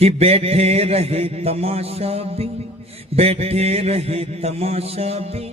कि बैठे रहे तमाशा भी, बैठे रहे तमाशा भी,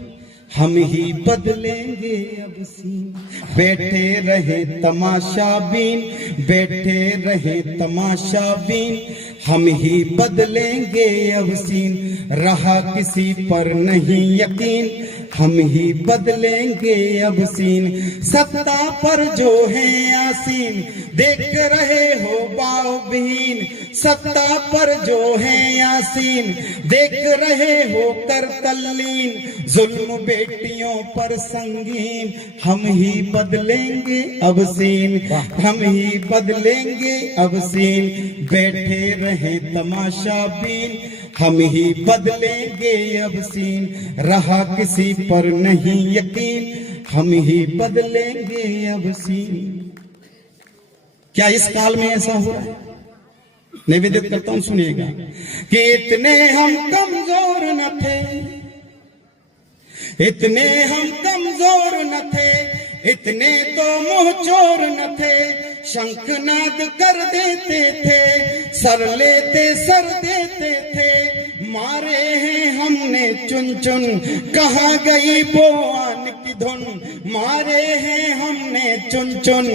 हम ही बदलेंगे अब सीन। बैठे रहे तमाशा बीन, बैठे रहे तमाशा बीन, हम ही बदलेंगे अब सीन। रहा किसी पर नहीं यकीन, हम ही बदलेंगे अब सीन। सत्ता पर जो है आसीन, देख रहे हो बाउबीन। सत्ता पर जो है आसीन, देख रहे हो कर तल्लीन। जुल्म बेटियों पर संगीन, हम ही बदलेंगे अब सीन। हम ही बदलेंगे अब सीन। बैठे रहे तमाशा बीन, हम ही बदलेंगे अब सीन। रहा किसी पर नहीं यकीन, हम ही बदलेंगे अब सीन। क्या इस काल में ऐसा हो रहा है? निवेदित करता हूं, सुनिएगा कि इतने हम कमजोर न थे, इतने हम कमजोर न थे, इतने तो मुंह चोर न थे। शंखनाद कर देते थे, सर लेते सर देते थे। मारे हैं हमने चुन चुन, कहाँ गई वो आन की धुन। मारे हैं हमने चुन चुन,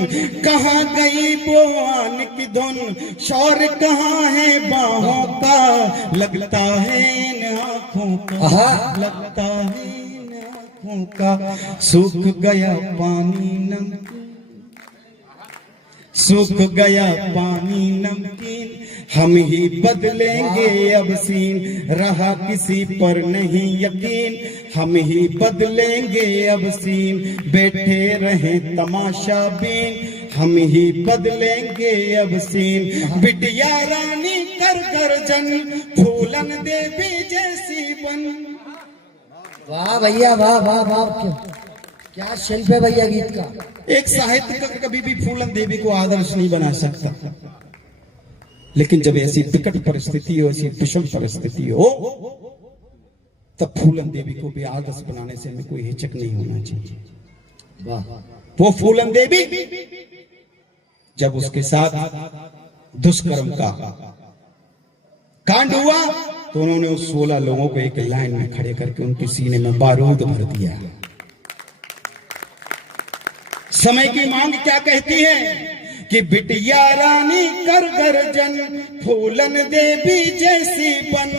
कहाँ गई वो आन की धुन। शौर कहाँ है बाहों का, लगता है इन आँखों का, लगता है इन आँखों का। सूख गया पानी नमकीन, सूख गया पानी नमकीन, हम ही बदलेंगे अब सीन। रहा किसी पर नहीं यकीन, हम ही बदलेंगे अब सीन। बैठे रहे तमाशा बीन, हम ही बदलेंगे अब सीन। बिटिया रानी कर गर्जन, फूलन देवी जैसी बन। वाह भैया वाह वाह वाह, क्या शिल्प है भैया गीत का। एक साहित्यकार कभी भी फूलन देवी को आदर्श नहीं बना सकता, लेकिन जब ऐसी विकट परिस्थिति हो, ऐसी विषम परिस्थिति हो, तब फूलन देवी को भी आदर्श बनाने से हमें कोई हिचक नहीं होना चाहिए। वाह, वो फूलन देवी जब उसके साथ दुष्कर्म का कांड हुआ, तो उन्होंने उस 16 लोगों को एक लाइन में खड़े करके उनके सीने में बारूद भर दिया। समय की मांग क्या कहती है कि बिटिया रानी कर गर्जन, फूलन देवी जैसी बन।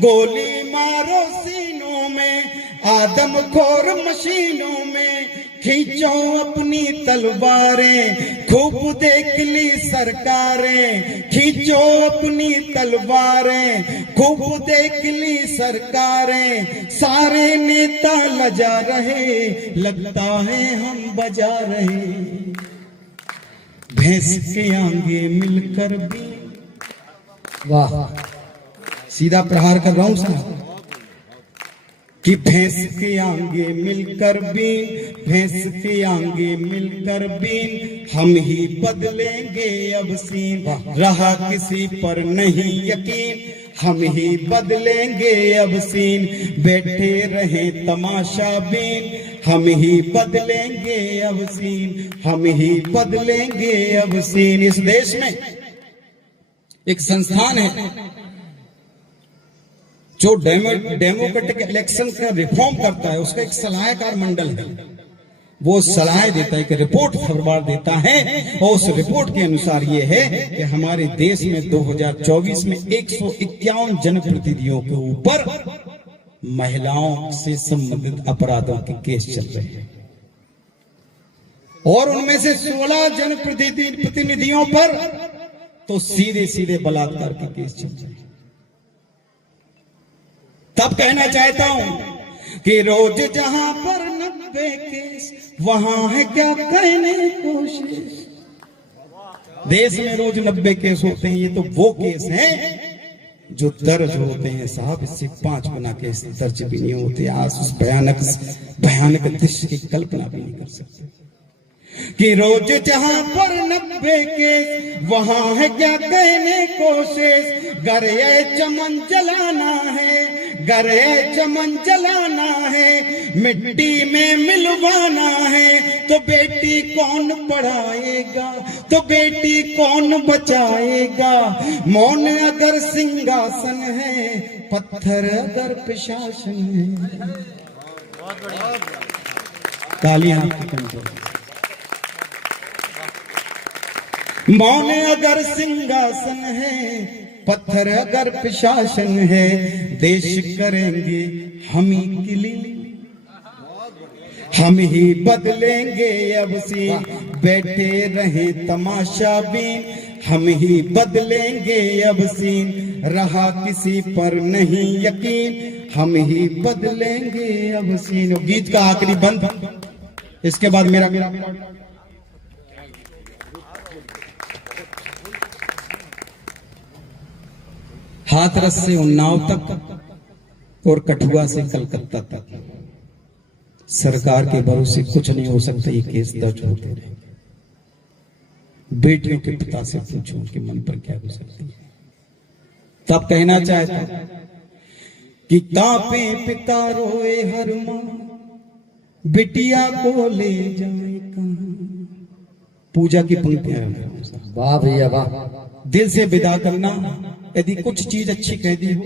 गोली मारो सीनों में, आदमखोर मशीनों में। खींचो अपनी तलवारें, खूब देख ली सरकारें। खींचो अपनी तलवारें, खूब देख ली सरकारें। सारे नेता लजा रहे, लगता है हम बजा रहे। भैंस के आगे मिलकर भी, वाह, सीधा प्रहार कर रहा हूं साहब, कि भैंस के आगे मिलकर बीन, भैंस के आगे मिलकर बीन, हम ही बदलेंगे अब सीन। रहा किसी पर नहीं यकीन, हम ही बदलेंगे अब सीन। बैठे रहे तमाशा बीन, हम ही बदलेंगे अब सीन। हम ही बदलेंगे अब सीन। इस देश में एक संस्थान है जो डेमोक्रेटिक इलेक्शन का रिफॉर्म करता है, उसका एक सलाहकार मंडल है। वो सलाह देता है, कि रिपोर्ट खबरदार देता है, और उस रिपोर्ट के अनुसार ये है कि हमारे देश में 2024 में 151 जनप्रतिनिधियों के ऊपर महिलाओं से संबंधित अपराधों के केस चल रहे हैं, और उनमें से 16 जनप्रतिनिधियों पर तो सीधे सीधे बलात्कार के केस चल रहे हैं। तब कहना चाहता हूं कि रोज जहां पर 90 केस, वहां है क्या कहने कोशिश। देश में रोज 90 केस होते हैं, ये तो वो केस हैं जो दर्ज होते हैं साहब, इससे 5 गुना केस दर्ज भी नहीं होते। आज उस भयानक दृश्य की कल्पना भी नहीं कर सकते। कि रोज जहां पर 90 केस वहां है क्या कहने को शेष। घर ये चमन जलाना है, घर ये चमन जलाना है, मिट्टी में मिलवाना है, तो बेटी कौन पढ़ाएगा, तो बेटी कौन बचाएगा। मौन अगर सिंहासन है, पत्थर अगर प्रशासन है। तालियां आपकी कंजोर। मौन अगर सिंहासन है, पत्थर अगर प्रशासन है, देश करेंगे हम ही किली, हम ही बदलेंगे अब से। बैठे रहे तमाशा बीन, हम ही बदलेंगे अब सीन। रहा किसी पर नहीं यकीन, हम ही बदलेंगे अब सीन। गीत का आखिरी बंद, इसके बाद मेरा हाथरस से उन्नाव तक और कठुआ से कलकत्ता तक सरकार के भरोसे कुछ नहीं हो सकता। ये केस दर्ज होते रहे। बेटियों के पिता से पूछो उनके मन पर क्या गुजरती है। तब कहना चाहता कि कांपे पिता रोए हर मां, बिटिया को ले जाए कहां। पूजा की पंक्तियां। वाह भैया वाह। दिल से विदा करना, यदि कुछ चीज अच्छी कह दी हो,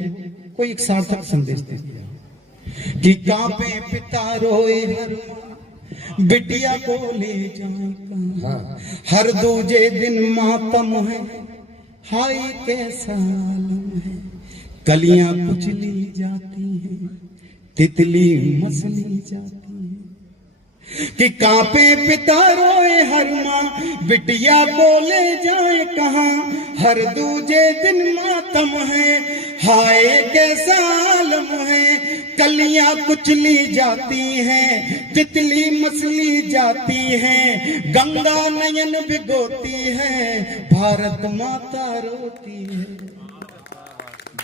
कोई एक सार्थक संदेश दे दिया कि कांपे पिता रोए हर मां, बिटिया को ले जाए कहां। हर दूजे दिन मातम है, हाय कैसा आलम है। कलियां कुचली जाती हैं, तितली मसली जाती है। कि कांपे पिता रोए हर मां, बिटिया को ले जाए कहां। हर दूजे दिन मातम है, हाय कैसा आलम है। कलियां कुचली जाती हैं, तितली मसली जाती हैं। गंगा नयन भिगोती है, भारत माता रोती है।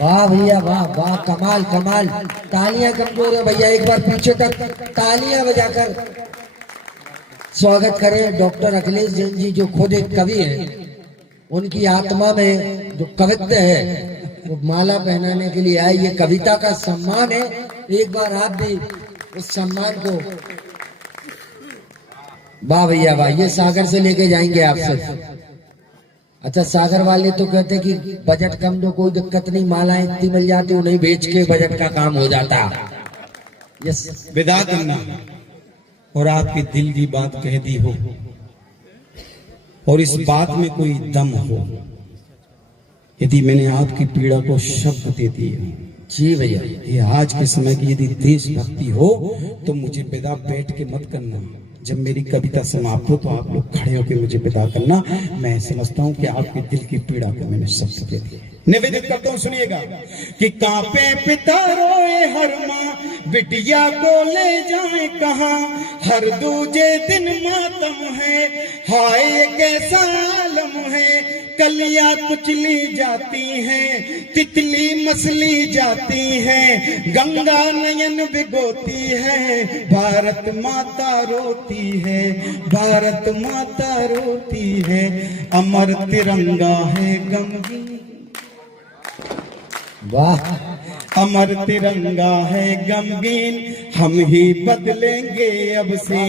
वाह भैया वाह वाह, कमाल कमाल। तालियां कमजोर है भैया, एक बार पीछे तक तालियां बजाकर स्वागत करें डॉक्टर अखिलेश जैन जी, जो खुद एक कवि है। उनकी आत्मा में जो कवित्व है वो माला पहनाने के लिए आए। ये कविता का सम्मान है। एक बार आप भी उस सम्मान को। वाह भैया वाह। ये सागर से लेके जाएंगे आपसे। अच्छा, सागर वाले तो कहते कि बजट कम, तो कोई दिक्कत नहीं, मालाएं इतनी मिल जाती, उन्हें बेच के बजट का काम हो जाता। यस, विदा करना और आपके दिल की बात कह दी हो और इस बात में कोई दम हो। यदि मैंने आपकी पीड़ा को शब्द दे दिए, जी भैया, ये आज के समय की यदि देशभक्ति हो तो मुझे विदा बैठ के मत करना। जब मेरी कविता समाप्त हो तो आप लोग खड़े होकर मुझे विदा करना। मैं समझता हूँ कि आपके दिल की पीड़ा को मैंने शब्द दे दिया। निवेदित करता हूँ, सुनिएगा कि कांपे पिता रोए हर माँ, बिटिया को ले जाए कहां। हर दूजे दिन मातम है, हाय कैसा आलम है। कलियां कुचली जाती हैं, तितली मसली जाती हैं। गंगा नयन भिगोती है, भारत माता रोती है, भारत माता रोती है। अमर तिरंगा है गमगीन, वाह। अमर तिरंगा है गमगीन, हम ही बदलेंगे अब से।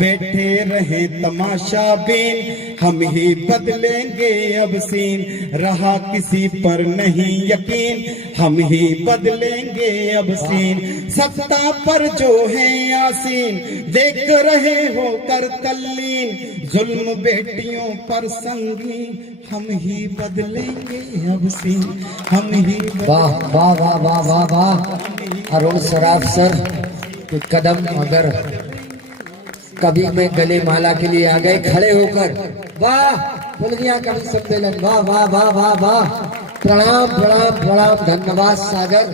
बैठे रहे तमाशा बीन, हम ही बदलेंगे अब सीन। रहा किसी पर नहीं यकीन, हम ही बदलेंगे अब सीन। सत्ता पर जो है आसीन, देख रहे हो कर तल्लीन। जुल्म बेटियों पर संगीन, हम ही बदलेंगे अब सीन, हम ही। वाह वाह वाह वाह वाह वाह। अरुण सराफ सर के कदम अगर कभी में गले माला के लिए आ गए खड़े होकर। वाह, खुल गया कवि सम्मेलन। वाह वाह वाह वाह वाह। प्रणाम प्रणाम प्रणाम, धन्यवाद सागर।